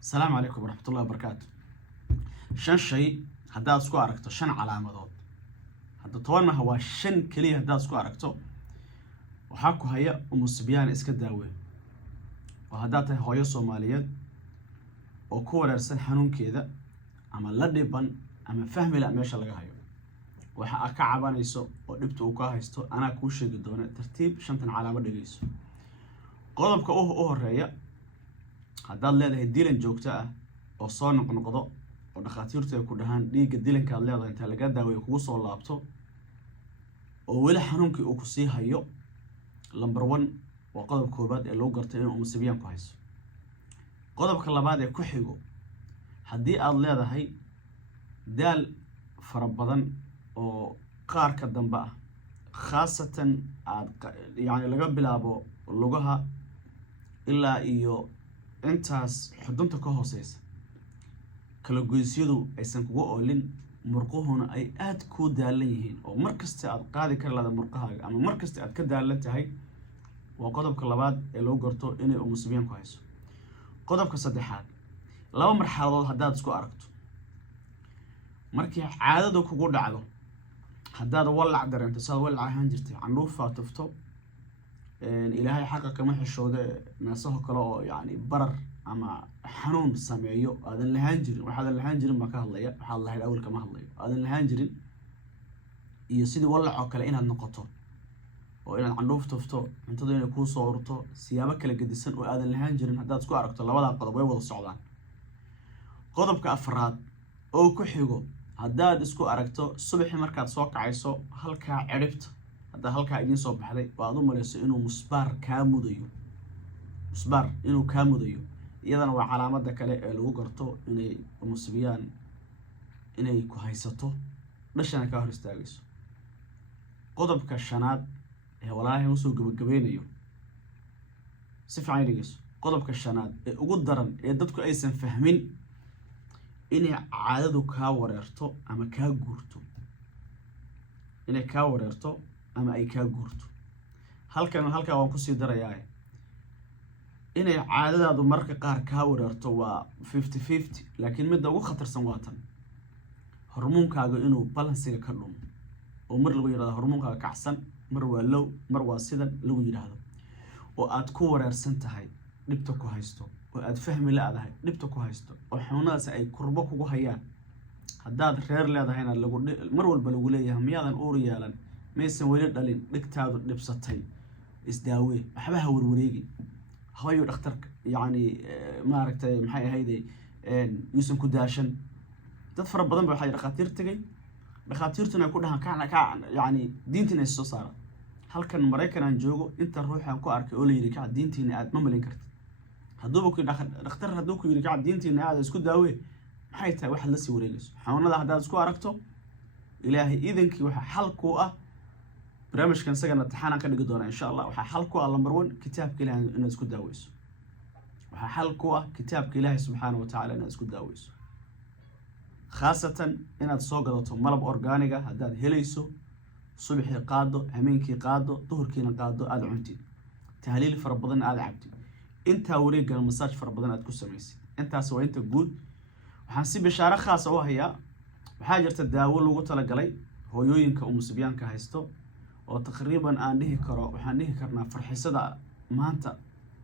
السلام عليكم ورحمة الله وبركاته. شن شيء هذا اسكو عرقته شن علامات هذا طوال ما هو شن كليه هذا اسكو عرقته وحكوا هيا ومسبيان اسك داوين وهذا هوية صومالية وكورر سن حنون كذا أما لدبن أما فهم لا ماشى لقى هيو وحا كعبان يسو ودبت وكاهيستو أنا كوشي قدونا ترتيب شنتن علامة دقيسو قضبك الرأي هذا اللي الديلن جوكتا oo soo noqnoqdo oo dhaqaatiirtu ay ku dhahaan dhiiga dilanka aad leedahay inta laga daaweeyo kugu soo laabto oo weli xanuunkii uu ku sii hayo number 1 waa qodob koobaad ee loo gartay inuu musiibiyaan ku hayso qodobka labaad ee ku xigo haddii aad leedahay daal fara badan oo qaarka dambe ah khaasatan aad yani laga bilaabo lugaha ilaa iyo intaas xudunta ka hooseysa kala goysyadu aysan kugu oolin murquhuna ay aad ku daalan yihiin oo markasta aad qaadi kar laada murqahaaga ama markasta aad ka daalan tahay waa qodobka labaad ee loo garto inay musiibiyaan ku hayso qodobka saddexaad laba marxaladood haddaad isku aragto markii caadadu kugu dhacdo haddaad walac dareento saad walac ahaan jirtay candhuufa tufto ilaahay xaqa kama xishooda naasaho kale oo yani barar ama xanuun sameeyo aadan lahaan jirin waxaadan lahaan jirin ma ka hadlaya waxaad lahayd awal kama hadlayo aadan lahaan jirin iyo sidii walac oo kale inaad noqoto oo inaad candhuuf tufto cuntada inay kuu soo urto siyaabo kala gedisan oo aadan lahaan jirin haddaad isku aragto labada qodob way wada socdaan qodobka afraad oo ku xigo haddaad isku aragto subaxii markaad soo kacayso halkaa ciribta hadda halkaa idin soo baxday waad u malayso inuu musbaar kaa mudayo musbaar inuu kaa mudayo iyadana waa calaamada kale ee lagu garto inay musiibiyaan inay ku haysato dhashana ka hor istaagayso qodobka shanaad ee walaahi uu soo gabagabeynayo si fiican dhigayso qodobka shanaad ee ugu daran ee dadku aysan fahmin inay caadadu kaa wareerto ama kaa guurto inay kaa wareerto ama ay kaa guurto halkaa waan kusii darayaa inay caadadaadu marka qaar kaa wareerto waa 50-50 laakiin midda ugu khatarsan waa tan hormoonkaaga inuu balansiga ka dhumo oo mar lagu yiraahdo hormoonkaaga kacsan mar waa low mar waa sidan lagu yiraahdo oo aad ku wareersan tahay dhibta ku haysto oo aad fahmi laadahay dhibta ku haysto oo xanuunadaas ay kurbo kugu hayaan haddaad reer leedahayna lagu mar walba lagu leeyahay miyaadan uur yeelan maysan weli dhalin dhigtaadu dhibsatay isdaawee waxba ha warwareegi hayo dhakhtarka yani maaragtay maxay ahayd yuusan ku daashan dad fara badan ba waxay dhaqaatiir tagay dhaqaatiirtuna ku dhahan ka yani diintina soo saara halkan Mareykan aan joogo inta ruuxan ku arkay oo la yiri ka diintina aad ma malin kartid hadduu ku dhakhtar hadduu ku yiri ka diintina aad isku daawee maxay tahay wax la sii wareegayso xanuunada haddaad isku aragto ilaahay iidankii waxa xal ku ah barnaamijkan sagana taxana ka dhigi doona insha Allah waxa xal ku ah number 1 kitaabka Ilaahay inaad isku daaweyso waxa xal ku ah kitaabka Ilaahay subhanahu wa ta'ala inaad isku daaweyso khaasatan inaad soo gadato malab organiga haddaad helayso subaxii qaado habeenkii qaado duhurkiina qaado aad cuntid tahliil fara badan aad cabtid inta wareegana massage fara badan aad ku sameeysid intaas waa inta guud waxaan si bishaaro khaas ah u hayaa waxaa jirta daawo lagu tala galay hooyooyinka musiibiyaanka haysto oo taqriiban aan dhihi karo waxaan dhihi karnaa farxisada maanta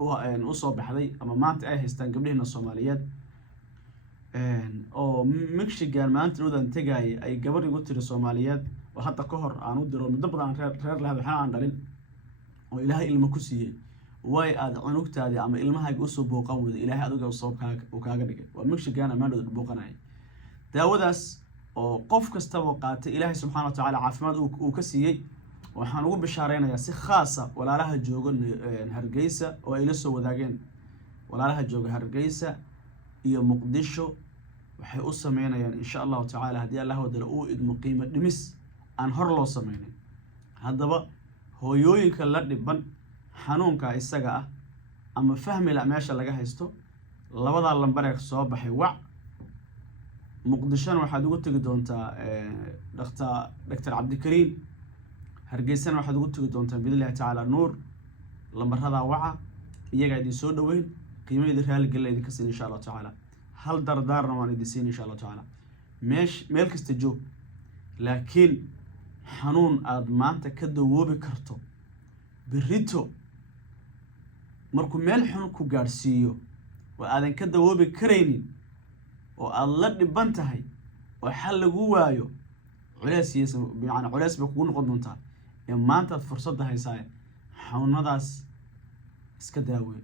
oo soo baxday ama maanta ay haystaan gabdhaheena Soomaaliyeed oo Michigan maanta wadan tagay ay gabar igu tiri Soomaaliyeed oo hadda ka hor aan u diro muddo badan reer lahayd waxaan aan dhalin oo Ilaahay ilmo ku siiyay way aad cunugtaadi ama ilmahaaga u soo booqan wada Ilaahay adiga soo kaaga dhigay waa Michigan ama dad booqanay daawadaas oo qof kasta oo qaatay Ilaahay subhanahu wa ta'ala caafimaad uu ka siiyay waxaan ugu bishaareynayaa si khaas ah walaalaha jooga Hargeysa oo ay la soo wadaageen walaalaha jooga Hargeysa iyo Muqdisho waxay u sameynayaan insha Allah ta'ala hadii Allah wadala uu idmo qiimo dhimis aan hor loo sameeyay haddaba hooyooyinka la dhiban xanuunka isaga ah ama fahmi la meesha laga haysto labada lambar ee soo baxay wac Muqdisho waxaad ugu tagi doontaa Dr. Cabdikariin Hargeysana waxaad ugu tagi doontaa bidilaahi ta'ala nuur lambarada waca iyaga idin soo dhaweyn قيمة إذا ريال قل إذا كسين إن شاء الله تعالى هل دردارنا وان إذا سين إن شاء الله تعالى ميل كستجو لكن حنون آد مانتا كدووبي كرتو بريتو markuu meel xun ku gaarsiiyo oo aadan ka dawoobi kareynin oo aad la dhiban tahay oo xal lagu waayo culeysiyada macna culeys ba kugu noqon doontaa ee maanta fursad haysaa xanuunadaas iska daawee